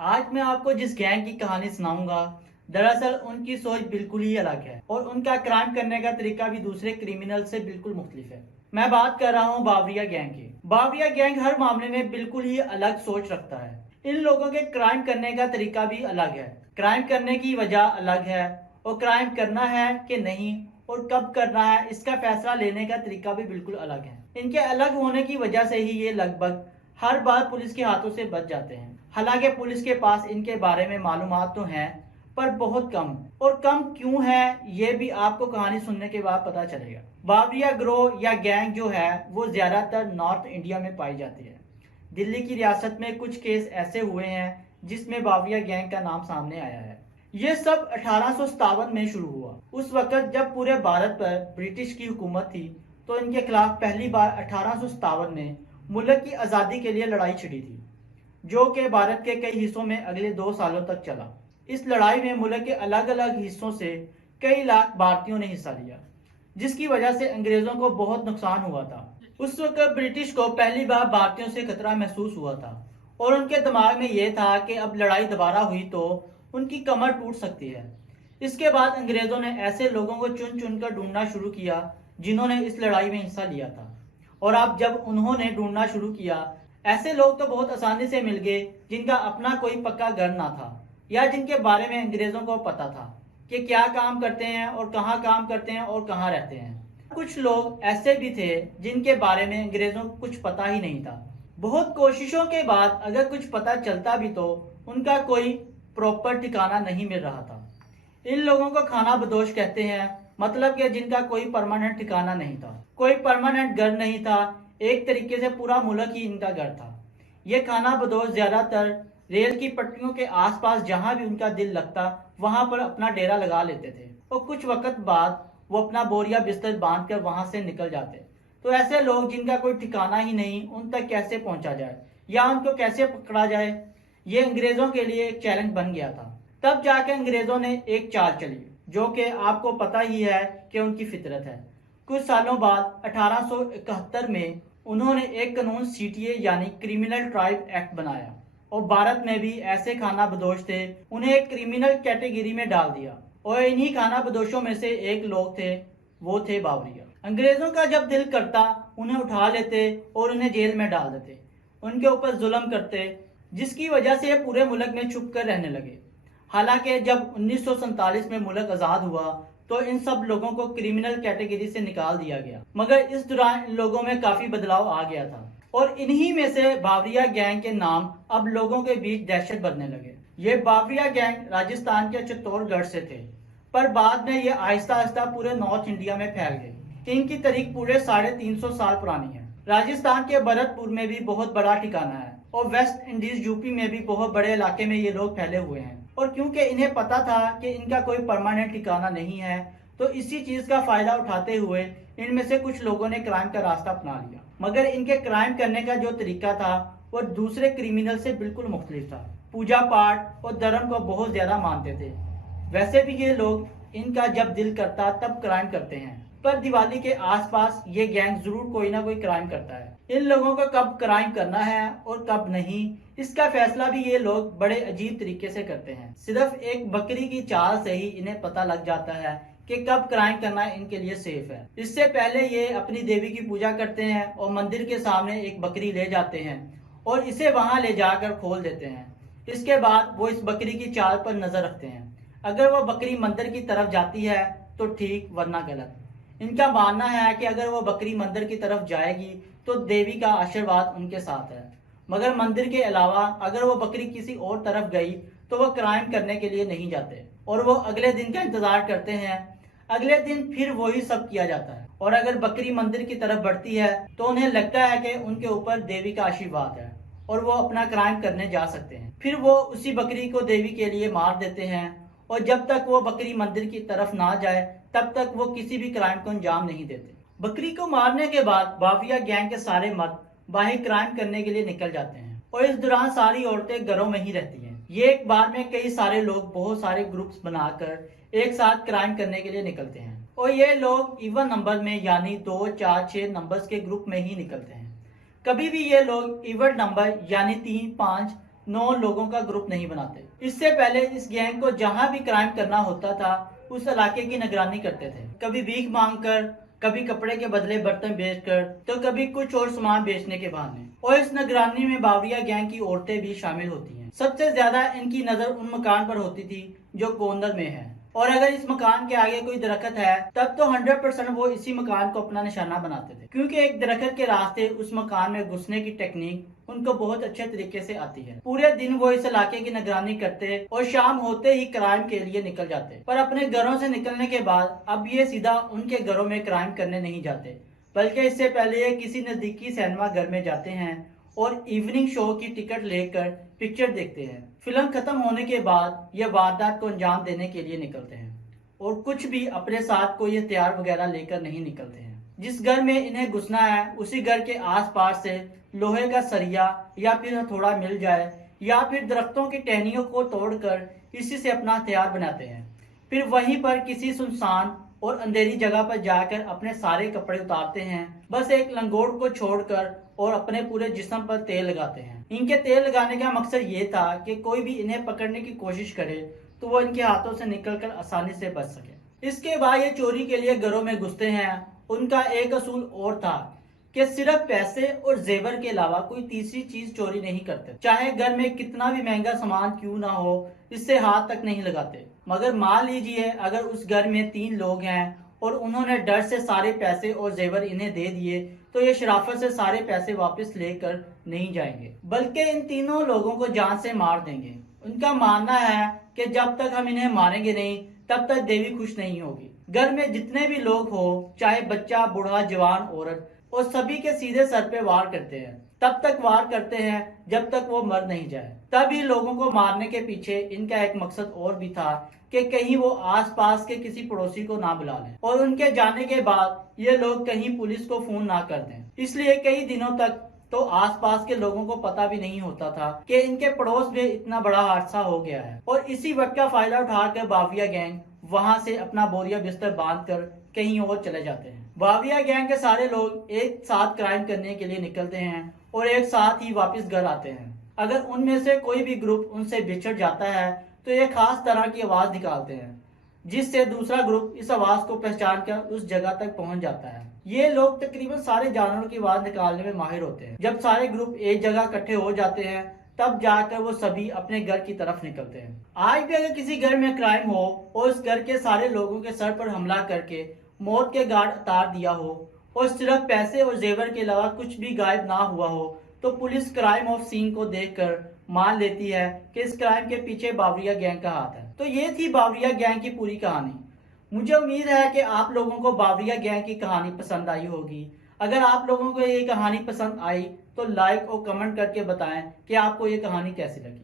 आज मैं आपको जिस गैंग की कहानी सुनाऊंगा, दरअसल उनकी सोच बिल्कुल ही अलग है और उनका क्राइम करने का तरीका भी दूसरे क्रिमिनल से बिल्कुल मुख्तलिफ है। मैं बात कर रहा हूँ बावरिया गैंग की। बावरिया गैंग हर मामले में बिल्कुल ही अलग सोच रखता है। इन लोगों के क्राइम करने का तरीका भी अलग है, क्राइम करने की वजह अलग है और क्राइम करना है कि नहीं और कब करना है इसका फैसला लेने का तरीका भी बिल्कुल अलग है। इनके अलग होने की वजह से ही ये लगभग हर बार पुलिस के हाथों से बच जाते हैं। हालांकि पुलिस के पास इनके बारे में मालूमात तो हैं, पर बहुत कम। और कम क्यों है ये भी आपको कहानी सुनने के बाद पता चलेगा। बावरिया ग्रोह या गैंग जो है वो ज्यादातर नॉर्थ इंडिया में पाई जाती है। दिल्ली की रियासत में कुछ केस ऐसे हुए हैं जिसमें बावरिया गैंग का नाम सामने आया है। ये सब 1857 में शुरू हुआ। उस वक्त जब पूरे भारत पर ब्रिटिश की हुकूमत थी, तो इनके खिलाफ पहली बार 1857 में मुल्क की आज़ादी के लिए लड़ाई छिड़ी थी, जो कि भारत के कई हिस्सों में अगले 2 सालों तक चला। इस लड़ाई में मुल्क के अलग अलग हिस्सों से कई लाख भारतीयों ने हिस्सा लिया, जिसकी वजह से अंग्रेजों को बहुत नुकसान हुआ था। उस वक्त ब्रिटिश को पहली बार भारतीयों से खतरा महसूस हुआ था और उनके दिमाग में यह था कि अब लड़ाई दोबारा हुई तो उनकी कमर टूट सकती है। इसके बाद अंग्रेजों ने ऐसे लोगों को चुन चुन कर ढूंढना शुरू किया जिन्होंने इस लड़ाई में हिस्सा लिया था। और अब जब उन्होंने ढूंढना शुरू किया, ऐसे लोग तो बहुत आसानी से मिल गए जिनका अपना कोई पक्का घर ना था या जिनके बारे में अंग्रेजों को पता था कि क्या काम करते हैं और कहाँ काम करते हैं और कहाँ रहते हैं। कुछ लोग ऐसे भी थे जिनके बारे में अंग्रेजों को कुछ पता ही नहीं था। बहुत कोशिशों के बाद अगर कुछ पता चलता भी तो उनका कोई प्रॉपर ठिकाना नहीं मिल रहा था। इन लोगों को खाना बदोश कहते हैं, मतलब कि जिनका कोई परमानेंट ठिकाना नहीं था, कोई परमानेंट घर नहीं था। एक तरीके से पूरा मुल्क ही इनका घर था। ये खाना बदोश ज्यादातर रेल की पटरियों के आसपास जहां भी उनका दिल लगता वहां पर अपना डेरा लगा लेते थे और कुछ वक्त बाद वो अपना बोरिया बिस्तर बांध कर वहां से निकल जाते। तो ऐसे लोग जिनका कोई ठिकाना ही नहीं, उन तक कैसे पहुंचा जाए या उनको कैसे पकड़ा जाए, ये अंग्रेजों के लिए एक चैलेंज बन गया था। तब जाके अंग्रेजों ने एक चाल चली, जो कि आपको पता ही है कि उनकी फितरत है। कुछ सालों बाद 1871 में उन्होंने एक कानून सीटीए यानी क्रिमिनल ट्राइब एक्ट बनाया और भारत में भी ऐसे खाना बदोश थे, उन्हें एक क्रिमिनल कैटेगरी में डाल दिया। और इन्हीं खाना बदोशों में से एक लोग थे, वो थे बावरिया। अंग्रेजों का जब दिल करता उन्हें उठा लेते और उन्हें जेल में डाल देते, उनके ऊपर जुल्म करते, जिसकी वजह से ये पूरे मुल्क में छुप कर रहने लगे। हालांकि जब 1947 में मुल्क आज़ाद हुआ तो इन सब लोगों को क्रिमिनल कैटेगरी से निकाल दिया गया, मगर इस दौरान इन लोगों में काफी बदलाव आ गया था और इन्हीं में से बावरिया गैंग के नाम अब लोगों के बीच दहशत बनने लगे। ये बावरिया गैंग राजस्थान के चित्तौड़गढ़ से थे, पर बाद में ये आहिस्ता आहिस्ता पूरे नॉर्थ इंडिया में फैल गए। इनकी तारीख पूरे 350 साल पुरानी है। राजस्थान के भरतपुर में भी बहुत बड़ा ठिकाना है और वेस्ट इंडीज यूपी में भी बहुत बड़े इलाके में ये लोग फैले हुए हैं। और क्योंकि इन्हें पता था कि इनका कोई परमानेंट ठिकाना नहीं है, तो इसी चीज का फायदा उठाते हुए इनमें से कुछ लोगों ने क्राइम का रास्ता अपना लिया। मगर इनके क्राइम करने का जो तरीका था वो दूसरे क्रिमिनल से बिल्कुल मुख्तलिफ था। पूजा पाठ और धर्म को बहुत ज्यादा मानते थे। वैसे भी ये लोग इनका जब दिल करता तब क्राइम करते हैं, पर दिवाली के आसपास ये गैंग जरूर कोई ना कोई क्राइम करता है। इन लोगों को कब क्राइम करना है और कब नहीं, इसका फैसला भी ये लोग बड़े अजीब तरीके से करते हैं। सिर्फ एक बकरी की चाल से ही इन्हें पता लग जाता है कि कब क्राइम करना इनके लिए सेफ है। इससे पहले ये अपनी देवी की पूजा करते हैं और मंदिर के सामने एक बकरी ले जाते हैं और इसे वहां ले जाकर खोल देते हैं। इसके बाद वो इस बकरी की चाल पर नजर रखते हैं। अगर वो बकरी मंदिर की तरफ जाती है तो ठीक, वरना गलत। इनका मानना है कि अगर वो बकरी मंदिर की तरफ जाएगी तो देवी का आशीर्वाद उनके साथ है, मगर मंदिर के अलावा अगर वो बकरी किसी और तरफ गई तो वो क्राइम करने के लिए नहीं जाते और वो अगले दिन का इंतजार करते हैं। अगले दिन फिर वही सब किया जाता है और अगर बकरी मंदिर की तरफ बढ़ती है तो उन्हें लगता है कि उनके ऊपर देवी का आशीर्वाद है और वो अपना क्राइम करने जा सकते हैं। फिर वो उसी बकरी को देवी के लिए मार देते हैं और जब तक वो बकरी मंदिर की तरफ ना जाए तब तक वो किसी भी क्राइम को अंजाम नहीं देते। बकरी को मारने के बाद बावरिया गैंग के सारे मर्द बाहर क्राइम करने के लिए निकल जाते हैं और इस दौरान सारी औरतें घरों में ही रहती हैं। ये एक बार में कई सारे लोग बहुत सारे ग्रुप्स बनाकर एक साथ क्राइम करने के लिए निकलते हैं और ये लोग इवन नंबर में यानी 2, 4, 6 नंबर्स के ग्रुप में ही निकलते हैं। कभी भी ये लोग इवन नंबर यानी 3, 5, 9 लोगों का ग्रुप नहीं बनाते। इससे पहले इस गैंग को जहां भी क्राइम करना होता था उस इलाके की निगरानी करते थे, कभी भीख मांगकर, कभी कपड़े के बदले बर्तन बेचकर, तो कभी कुछ और सामान बेचने के बहाने। और इस निगरानी में बावरिया गैंग की औरतें भी शामिल होती हैं। सबसे ज्यादा इनकी नजर उन मकान पर होती थी जो गोंदर में है, और अगर इस मकान के आगे कोई दरख्त है तब तो 100% वो इसी मकान को अपना निशाना बनाते थे, क्योंकि एक दरख्त के रास्ते उस मकान में घुसने की टेक्निक उनको बहुत अच्छे तरीके से आती है। पूरे दिन वो इस इलाके की निगरानी करते और शाम होते ही क्राइम के लिए निकल जाते। पर अपने घरों से निकलने के बाद अब ये सीधा उनके घरों में क्राइम करने नहीं जाते, बल्कि इससे पहले ये किसी नजदीकी सिनेमा घर में जाते हैं और इवनिंग शो की टिकट लेकर पिक्चर देखते हैं। फिल्म खत्म होने के बाद ये वारदात को अंजाम देने के लिए निकलते हैं और कुछ भी अपने साथ कोई हथियार वगैरह लेकर नहीं निकलते हैं। जिस घर में इन्हें घुसना है उसी घर के आसपास से लोहे का सरिया या फिर हथौड़ा मिल जाए या फिर दरख्तों की टहनियों को तोड़कर इसी से अपना हथियार बनाते हैं। फिर वहीं पर किसी सुनसान और अंधेरी जगह पर जाकर अपने सारे कपड़े उतारते हैं, बस एक लंगोट को छोड़कर, और अपने पूरे जिस्म पर तेल लगाते हैं। इनके तेल लगाने का मकसद ये था कि कोई भी इन्हें पकड़ने की कोशिश करे तो वो इनके हाथों से निकलकर आसानी से बच सके। इसके बाद ये चोरी के लिए घरों में घुसते हैं। उनका एक असूल और था कि सिर्फ पैसे और जेवर के अलावा कोई तीसरी चीज चोरी नहीं करते, चाहे घर में कितना भी महंगा सामान क्यों ना हो, इससे हाथ तक नहीं लगाते। मगर मान लीजिए अगर उस घर में 3 लोग हैं और उन्होंने डर से सारे पैसे और जेवर इन्हें दे दिए, तो ये शराफत से सारे पैसे वापस लेकर नहीं जाएंगे, बल्कि इन तीनों लोगों को जान से मार देंगे। उनका मानना है कि जब तक हम इन्हें मारेंगे नहीं तब तक देवी खुश नहीं होगी। घर में जितने भी लोग हो, चाहे बच्चा, बूढ़ा, जवान, औरत, और सभी के सीधे सर पे वार करते हैं। तब तक वार करते हैं जब तक वो मर नहीं जाए। तभी लोगों को मारने के पीछे इनका एक मकसद और भी था कि कहीं वो आसपास के किसी पड़ोसी को ना बुला लें और उनके जाने के बाद ये लोग कहीं पुलिस को फोन ना कर दें। इसलिए कई दिनों तक तो आसपास के लोगों को पता भी नहीं होता था कि इनके पड़ोस में इतना बड़ा हादसा हो गया है। और इसी वक्त का फायदा उठाकर बाविया गैंग वहां से अपना बोरिया बिस्तर बांधकर कहीं और चले जाते हैं। बाविया गैंग के सारे लोग एक साथ क्राइम करने के लिए निकलते हैं और एक साथ ही वापस घर आते हैं। अगर उनमें से कोई भी ग्रुप उनसे बिछड़ जाता है तो ये खास तरह की आवाज निकालते हैं, जिससे दूसरा ग्रुप इस आवाज को पहचान कर उस जगह तक पहुंच जाता है। ये लोग तकरीबन सारे जानवरों की आवाज निकालने में माहिर होते हैं। जब सारे ग्रुप एक जगह इकट्ठे हो जाते हैं तब जाकर वो सभी अपने घर की तरफ निकलते हैं। आज भी अगर किसी घर में क्राइम हो और उस घर के सारे लोगों के सर पर हमला करके मौत के घाट उतार दिया हो और सिर्फ पैसे और जेवर के अलावा कुछ भी गायब ना हुआ हो, तो पुलिस क्राइम ऑफ सीन को देखकर मान लेती है कि इस क्राइम के पीछे बावरिया गैंग का हाथ है। तो ये थी बावरिया गैंग की पूरी कहानी। मुझे उम्मीद है कि आप लोगों को बावरिया गैंग की कहानी पसंद आई होगी। अगर आप लोगों को ये कहानी पसंद आई तो लाइक और कमेंट करके बताएं कि आपको ये कहानी कैसी लगी।